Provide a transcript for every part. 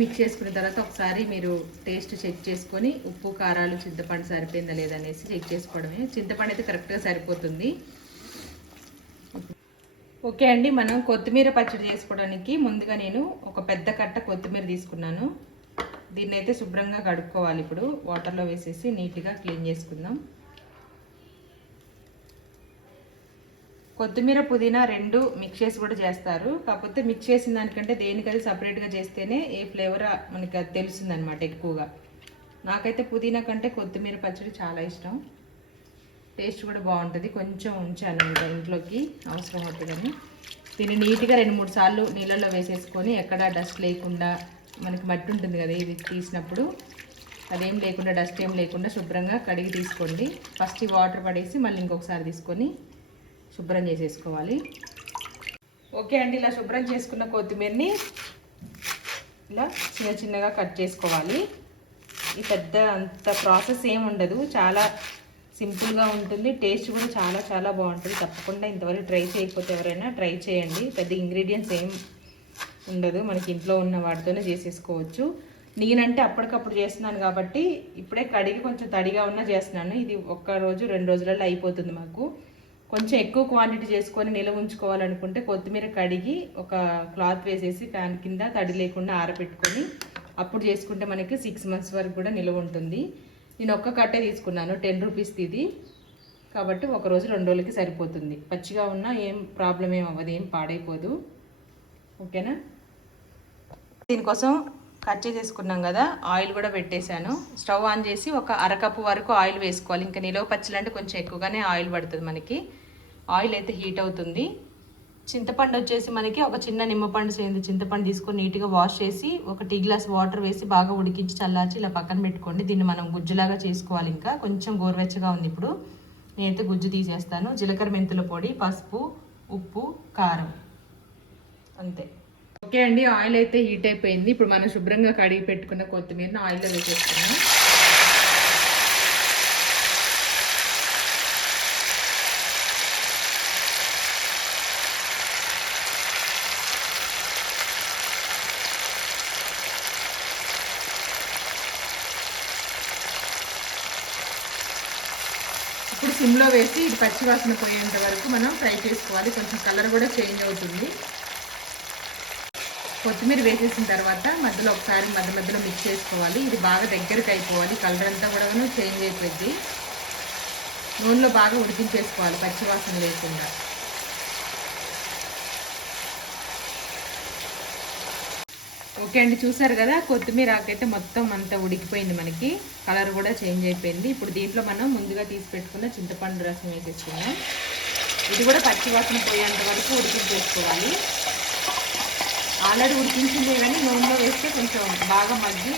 Mix చేసుకున్న తర్వాత ఒకసారి మీరు టేస్ట్ చెక్ చేసుకొని ఉప్పు కారాలు చింతపండు సరిపోయిందా లేదనేసి చెక్ చేసుకోవడమే. చింతపండు అయితే కరెక్ట్గా సరిపోతుంది. ఓకే అండి మనం కొత్తిమీర పచ్చడి చేసుకోవడానికి ముందుగా నేను ఒక పెద్ద కట్ట కొత్తిమీర తీసుకున్నాను. దీన్ని అయితే శుభ్రంగా కడుక్కోవాలి ఇప్పుడు. వాటర్లో వేసేసి నీట్గా క్లీన్ చేసుకుందాం. కొత్తిమీర పుదీనా రెండు మిక్స్ చేసి కూడా చేస్తారు. కాకపోతే మిక్స్ చేసిన దానికంటే దేనికది సపరేట్గా చేస్తేనే ఏ ఫ్లేవర్ మనకి అది తెలుస్తుందనమాట ఎక్కువగా. నాకైతే పుదీనా కంటే కొత్తిమీర పచ్చడి చాలా ఇష్టం. టేస్ట్ కూడా బాగుంటుంది. కొంచెం ఉంచాను ఇంకా ఇంట్లోకి అవసరం అవుతుందని. దీన్ని నీట్గా రెండు మూడు సార్లు నీళ్ళల్లో వేసేసుకొని ఎక్కడ డస్ట్ లేకుండా మనకి మట్టి ఉంటుంది కదా ఇది తీసినప్పుడు అదేం లేకుండా డస్ట్ ఏం లేకుండా శుభ్రంగా కడిగి తీసుకోండి. ఫస్ట్ వాటర్ పడేసి మళ్ళీ ఇంకొకసారి తీసుకొని శుభ్రం చేసేసుకోవాలి. ఓకే అండి ఇలా శుభ్రం చేసుకున్న కొత్తిమీరని ఇలా చిన్న చిన్నగా కట్ చేసుకోవాలి. ఈ పెద్ద అంత ప్రాసెస్ ఏం ఉండదు చాలా సింపుల్గా ఉంటుంది టేస్ట్ కూడా చాలా చాలా బాగుంటుంది. తప్పకుండా ఇంతవరకు ట్రై చేయకపోతే ఎవరైనా ట్రై చేయండి. పెద్ద ఇంగ్రీడియంట్స్ ఏం ఉండదు మనకి ఇంట్లో ఉన్న వాటితోనే చేసేసుకోవచ్చు. నేనంటే అప్పటికప్పుడు చేస్తున్నాను కాబట్టి ఇప్పుడే కడిగి కొంచెం తడిగా ఉన్నా చేస్తున్నాను. ఇది ఒక్క రోజు రెండు రోజులలో అయిపోతుంది మాకు. కొంచెం ఎక్కువ క్వాంటిటీ చేసుకొని నిల్వ ఉంచుకోవాలనుకుంటే కొత్తిమీర కడిగి ఒక క్లాత్ వేసేసి ఫ్యాన్ కింద తడి లేకుండా ఆరబెట్టుకొని అప్పుడు చేసుకుంటే మనకి సిక్స్ మంత్స్ వరకు కూడా నిల్వ ఉంటుంది. నేను ఒక్క కట్టే తీసుకున్నాను టెన్ రూపీస్ది ఇది. కాబట్టి ఒక రోజు రెండు రోజులకి సరిపోతుంది. పచ్చిగా ఉన్నా ఏం ప్రాబ్లం ఏం అవ్వదు ఏం పాడైపోదు. ఓకేనా దీనికోసం కట్ చేసేసుకున్నాం కదా ఆయిల్ కూడా పెట్టేశాను. స్టవ్ ఆన్ చేసి ఒక అరకప్పు వరకు ఆయిల్ వేసుకోవాలి. ఇంకా నిలవ పచ్చలు అంటే కొంచెం ఎక్కువగానే ఆయిల్ పడుతుంది మనకి. ఆయిల్ అయితే హీట్ అవుతుంది. చింతపండు వచ్చేసి మనకి ఒక చిన్న నిమ్మపండు సేంది చింతపండు తీసుకొని నీట్గా వాష్ చేసి ఒక టీ గ్లాస్ వాటర్ వేసి బాగా ఉడికించి చల్లార్చి ఇలా పక్కన పెట్టుకోండి. దీన్ని మనం గుజ్జులాగా చేసుకోవాలి ఇంకా. కొంచెం గోరువెచ్చగా ఉంది ఇప్పుడు. నేనైతే గుజ్జు తీసేస్తాను. జీలకర్ర మెంతుల పొడి పసుపు ఉప్పు కారం. అంతే. ఓకే అండి ఆయిల్ అయితే హీట్ అయిపోయింది. ఇప్పుడు మనం శుభ్రంగా కడిగి పెట్టుకున్న కొత్తిమీరని ఆయిల్లో వేసేస్తున్నాం ఇప్పుడు సిమ్లో వేసి ఇది పచ్చివాసన పోయేంత వరకు మనం ఫ్రై చేసుకోవాలి. కొంచెం కలర్ కూడా చేంజ్ అవుతుంది. కొత్తిమీర వేసేసిన తర్వాత మధ్యలో ఒకసారి మధ్య మధ్యలో మిక్స్ చేసుకోవాలి. ఇది బాగా దగ్గరికి అయిపోవాలి. కలర్ అంతా కూడా చేంజ్ అయిపోద్ది. నూనెలో బాగా ఉడికించేసుకోవాలి. పచ్చివాసన లేకుండా. ఓకే అండి చూసారు కదా? కొత్తిమీర ఆకైతే మొత్తం అంతా ఉడికిపోయింది మనకి. కలర్ కూడా చేంజ్ అయిపోయింది. ఇప్పుడు దీంట్లో మనం ముందుగా తీసి పెట్టుకున్న చింతపండు రసం వేసేసుకున్నాం ఇది కూడా పచ్చివాసన పోయేంత వరకు ఉడికించేసుకోవాలి. ఆల్రెడీ ఉడికించింది కానీ నూనెలో వేస్తే కొంచెం బాగా మగ్గి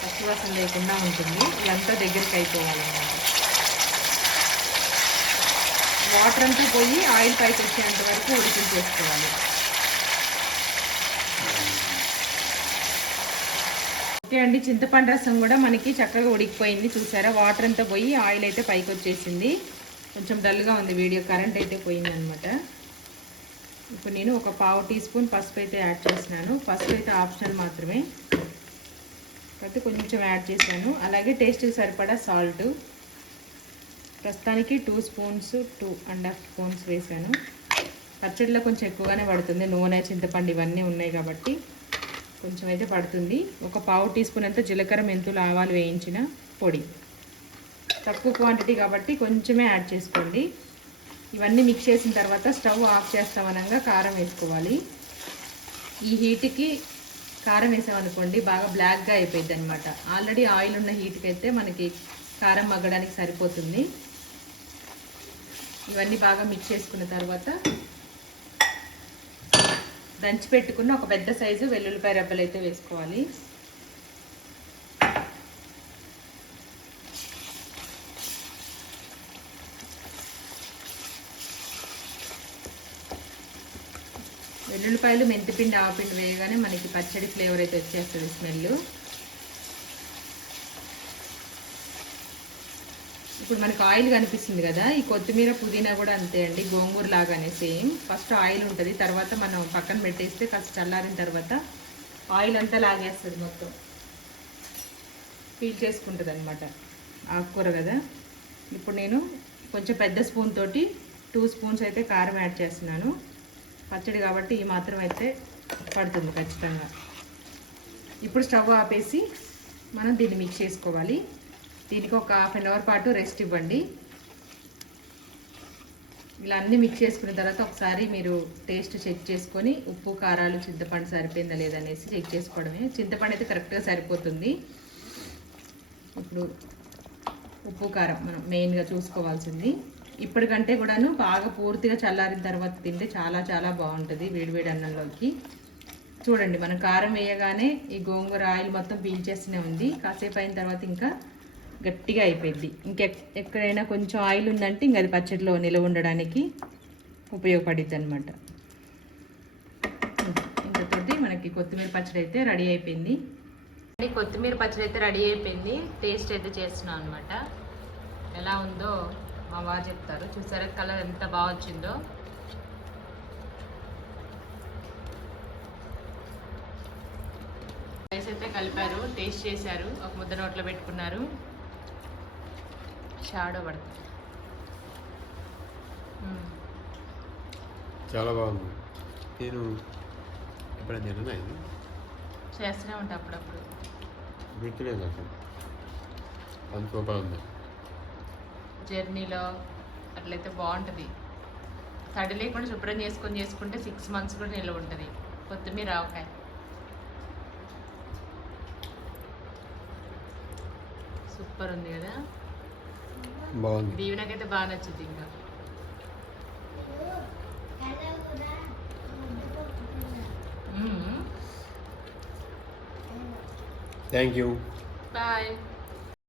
పచ్చివాసన లేకుండా ఉంటుంది. ఇదంతా దగ్గరికి అయిపోవాలన్నమాట వాటర్ అంతా పోయి ఆయిల్ పైకి వచ్చేంత వరకు ఉడికించేసుకోవాలి. ఓకే అండి చింతపండు రసం కూడా మనకి చక్కగా ఉడికిపోయింది. చూసారా? వాటర్ అంతా పోయి ఆయిల్ అయితే పైకి వచ్చేసింది. కొంచెం డల్గా ఉంది వీడియో కరెంట్ అయితే పోయింది అనమాట ఇప్పుడు నేను ఒక పావు టీ స్పూన్ పసుపు అయితే యాడ్ చేసినాను పసుపు అయితే ఆప్షనల్ మాత్రమే. కాబట్టి కొంచెం యాడ్ చేశాను. అలాగే టేస్ట్కి సరిపడా సాల్ట్. ప్రస్తుతానికి two spoons two and half spoons వేసాను పచ్చడిలో కొంచెం ఎక్కువగానే పడుతుంది. నూనె చింతపండు ఇవన్నీ ఉన్నాయి కాబట్టి కొంచెం అయితే పడుతుంది. ఒక పావు టీ స్పూన్ అంతా జీలకర్ర మెంతులు ఆవాలు వేయించిన పొడి. తక్కువ క్వాంటిటీ కాబట్టి కొంచెమే యాడ్ చేసుకోండి. ఇవన్నీ మిక్స్ చేసిన తర్వాత స్టవ్ ఆఫ్ చేస్తామనగా కారం వేసుకోవాలి. ఈ హీట్కి కారం వేసామనుకోండి బాగా బ్లాక్గా అయిపోయింది అనమాట ఆల్రెడీ ఆయిల్ ఉన్న హీట్కి అయితే మనకి కారం మగ్గడానికి సరిపోతుంది. ఇవన్నీ బాగా మిక్స్ చేసుకున్న తర్వాత దంచి పెట్టుకున్న ఒక పెద్ద సైజు వెల్లుల్లిపాయ రెబ్బలు అయితే వేసుకోవాలి. వెల్లుల్లిపాయలు మెంతిపిండి ఆవపిండి వేయగానే మనకి పచ్చడి ఫ్లేవర్ అయితే వచ్చేస్తుంది స్మెల్. ఇప్పుడు మనకు ఆయిల్ కనిపిస్తుంది కదా ఈ కొత్తిమీర పుదీనా కూడా అంతే అండి గోంగూర లాగానే సేమ్. ఫస్ట్ ఆయిల్ ఉంటుంది తర్వాత మనం పక్కన పెట్టేస్తే కాస్త చల్లారిన తర్వాత ఆయిల్ అంతా లాగేస్తుంది మొత్తం. పీల్ చేసుకుంటుంది అనమాట ఆకుకూర కదా. ఇప్పుడు నేను కొంచెం పెద్ద స్పూన్ తోటి టూ స్పూన్స్ అయితే కారం యాడ్ చేస్తున్నాను. పచ్చడి కాబట్టి ఈ మాత్రం అయితే పడుతుంది ఖచ్చితంగా. ఇప్పుడు స్టవ్ ఆపేసి మనం దీన్ని మిక్స్ చేసుకోవాలి. దీనికి ఒక హాఫ్ అన్ అవర్ పాటు రెస్ట్ ఇవ్వండి. ఇలా అన్నీ మిక్స్ చేసుకున్న తర్వాత ఒకసారి మీరు టేస్ట్ చెక్ చేసుకొని ఉప్పు కారాలు చింతపండు సరిపోయిందా లేదా అనేసి చెక్ చేసుకోవడమే. చింతపండు అయితే కరెక్ట్గా సరిపోతుంది. ఇప్పుడు ఉప్పు కారం మనం మెయిన్గా చూసుకోవాల్సింది. ఇప్పటికంటే కూడాను బాగా పూర్తిగా చల్లారిన తర్వాత తింటే చాలా చాలా బాగుంటుంది వేడివేడి అన్నంలోకి. చూడండి మనం కారం వేయగానే ఈ గోంగూర ఆయిల్ మొత్తం పీల్చేస్తూనే ఉంది. కాసేపు అయిన తర్వాత ఇంకా గట్టిగా అయిపోయింది. ఇంకెక్ ఎక్కడైనా కొంచెం ఆయిల్ ఉందంటే ఇంకా అది పచ్చడిలో నిలవ ఉండడానికి ఉపయోగపడుద్ది అనమాట ఇంతతోటి మనకి కొత్తిమీర పచ్చడి అయితే రెడీ అయిపోయింది. ఈ కొత్తిమీర పచ్చడి అయితే రెడీ అయిపోయింది. టేస్ట్ అయితే చేస్తున్నాం అనమాట ఎలా ఉందో మా వారు చెప్తారు. చూసారా కలర్ ఎంత బాగా వచ్చిందో? రైస్ అయితే కలిపారు టేస్ట్ చేశారు. ఒక ముద్ద నోట్లో పెట్టుకున్నారు. షాడో పడుతుంది. చాలా బాగుంది. నేను ఎప్పుడైనా తిననా ఇది? చేస్తూనే ఉంటా అప్పుడప్పుడు. గుర్తులేదు అసలు అంత సూపర్ ఉంది. జర్నీలో అట్లయితే బాగుంటుంది. తడి లేకుండా శుభ్రం చేసుకొని చేసుకుంటే సిక్స్ మంత్స్ కూడా నిల్వ ఉంటుంది. కొత్తిమీర ఆవకాయ. సూపర్ ఉంది కదా? బాగుంది. దీవెనకైతే బాగా నచ్చుద్ది ఇంకా. Thank you bye.